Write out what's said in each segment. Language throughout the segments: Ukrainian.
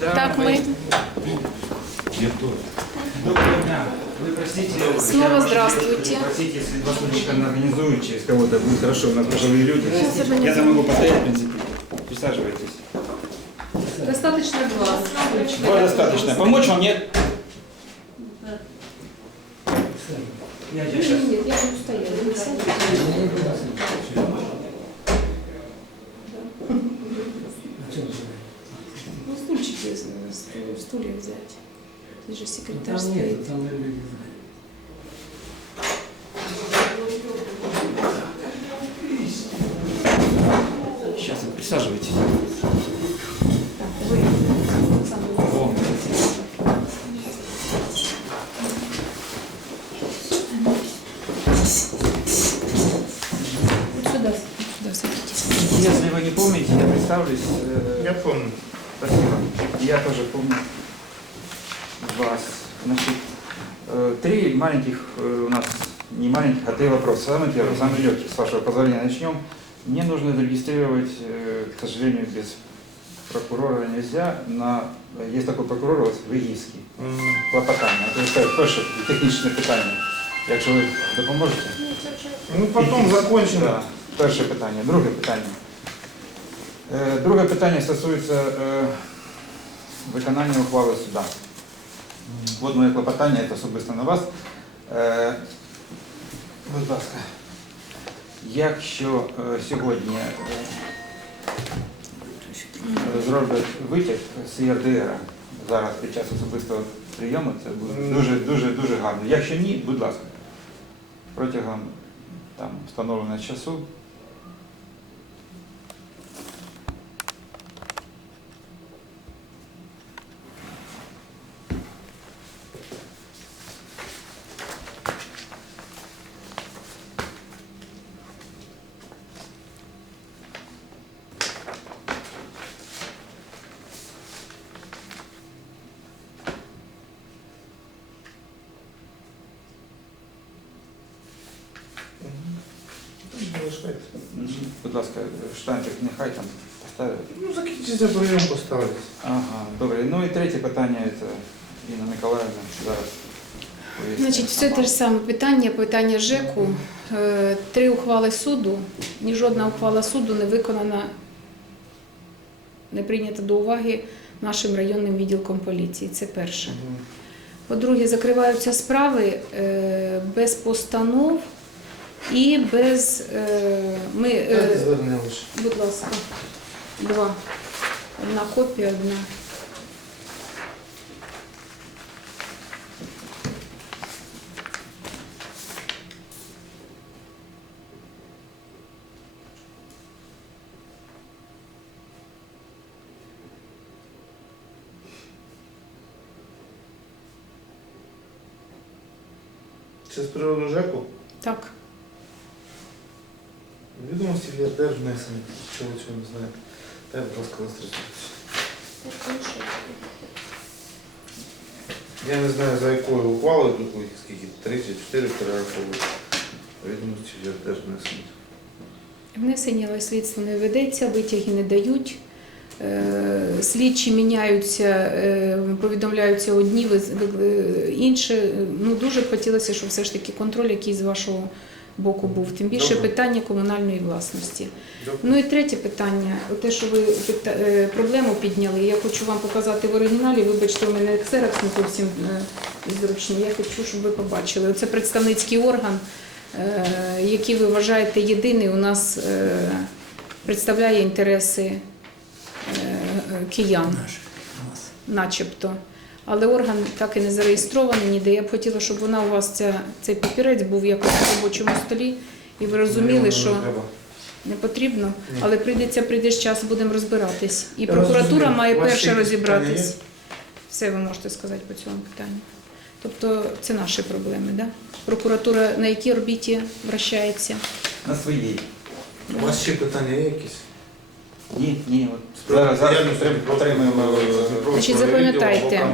Так, мы. Доброго дня. Вы простите, Снова я здравствуйте. Простите, если вас не организуют через кого-то, будет хорошо, у нас пожилые люди. Я там могу постоять, в принципе. Присаживайтесь. Достаточно два. Два достаточно. Помочь вам нет? Я сейчас. нет, я буду стоять. Вы сядете. Ну, стульчик есть, э, стул- стулья взять. Здесь же секретарь стоит. Сейчас, вы присаживайтесь. Так, вы, Александр, О, вот сюда, сюда садитесь. Если вы не помните, я представлюсь. э, Я помню. Спасибо. Я тоже помню вас. Значит, э, три маленьких э, у нас, не маленьких, а три вопроса. Самый первый, самый легкий, с вашего позволения начнем. Мне нужно зарегистрировать, э, к сожалению, без прокурора нельзя. На... Є такий прокурор, ось Вигійський, клопотання. Це сказати, перше технічне питання. Якщо ви допоможете. Ну, потом закончим. Да, перше питання. Друге питання. Е, Друге питання стосується е, виконання ухвали суда. От моє клопотання, це особисто на вас. Е, Будь ласка, якщо е, сьогодні е, зроблять витяг з ЄРДР зараз під час особистого прийому, це буде дуже, дуже, дуже гарно. Якщо ні, будь ласка, протягом там встановленого часу. Будь ласка, штампик нехай там поставить. Ну, закінчиться прийом поставити. Ага, добре. Ну і третє питання це Інна Миколаївна зараз. Значить, все те ж саме питання, питання ЖЕКу. Е, Три ухвали суду. Ні жодна ухвала суду не виконана, не прийнята до уваги нашим районним відділком поліції. Це перше. По-друге, закриваються справи е, без постанов і без. е, Ми, е, будь ласка, два. Одна копія, одна. Це з приводу ЖЕКу. Так. Відомості в ЄРДР внесені. Чого цього не знаю. Дай, будь ласка, вас Я не знаю, за якою ухвалою тут скільки, 34 перераховують. Відомості в ЄРДР внесені. Внесення але слідство не ведеться, витяги не дають. Е, Слідчі міняються, е, повідомляються одні, інші. Ну дуже б хотілося, щоб все ж таки контроль, який з вашого боку був. Тим більше Добре. питання комунальної власності. Дякую. Ну і третє питання, те, що ви пита- е, проблему підняли. Я хочу вам показати в оригіналі. Вибачте, у мене ксерокс не зовсім е, зручний. Я хочу, щоб ви побачили. Це представницький орган, е, який ви вважаєте єдиний у нас представляє інтереси киян, начебто. Але орган так і не зареєстрований ніде. Я б хотіла, щоб вона у вас ця, цей папірець був якось на робочому столі, і ви розуміли, що. не потрібно, але прийдеться, прийде час, будемо розбиратись. І прокуратура має перше розібратись. Все ви можете сказати по цьому питанню. Тобто це наші проблеми, да? Прокуратура на якій орбіті вращається? На своїй. У вас ще питання є якісь? Ні, ні, от зараз, зараз отримуємо. Значить, запам'ятайте.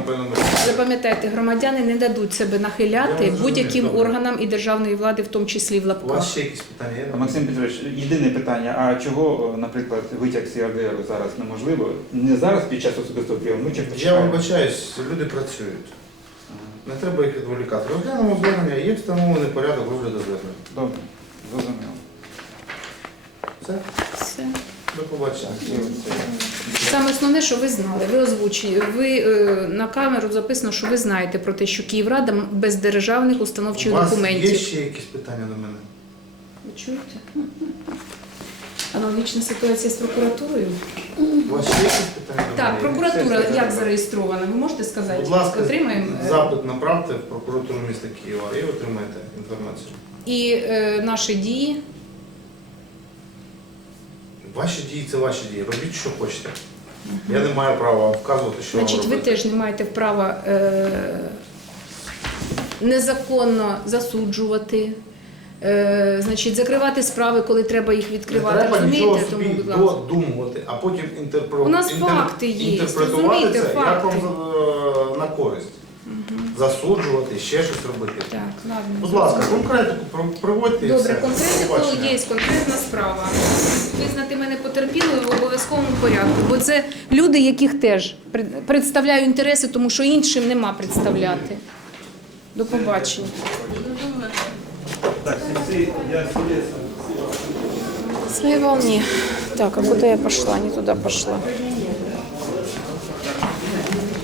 Запам'ятайте, громадяни не дадуть себе нахиляти будь-яким органам і державної влади, в тому числі в У вас ще якісь питання є? Максим Петрович, єдине питання, а чого, наприклад, витяг з РДР зараз неможливо? Не зараз під час особистого прийому, чи Я вибачаюсь, люди працюють. Не треба їх відволікати. Розглянемо звернення, є встановлений порядок розгляду звернення. Добре, зрозуміло. Все, Все. До побачення. Саме основне, що ви знали, ви озвучили, ви е, на камеру записано, що ви знаєте про те, що Київрада без державних У установчих вас документів. є ще якісь питання до мене? Ви чуєте? Аналогічна ситуація з прокуратурою. У вас ще якісь питання до Так, мене? прокуратура Все, як все. зареєстрована? Ви можете сказати? Будь ласка, Отримаємо. е, запит направте в прокуратуру міста Києва і отримаєте інформацію. І е, наші дії. Ваші дії це ваші дії. Робіть, що хочете. Я не маю права вам вказувати, що Значить, вам ви теж не маєте права е, незаконно засуджувати, е, значить, закривати справи, коли треба їх Не відкривати. треба нічого Розумієте? собі Тому, будь ласка. додумувати, а потім інтерпро... У нас факти є, інтерпретувати розумієте, це, як факти. вам е, на користь. Засуджувати, ще щось робити. Так, ладно. Будь ласка, конкретику приводьте Добре, конкретику є конкретна справа. Визнати мене потерпілою в обов'язковому порядку, бо це люди, яких теж представляю інтереси, тому що іншим нема представляти. До побачення. Так, я своей волне. Так, а куда я пошла? Не туда пошла.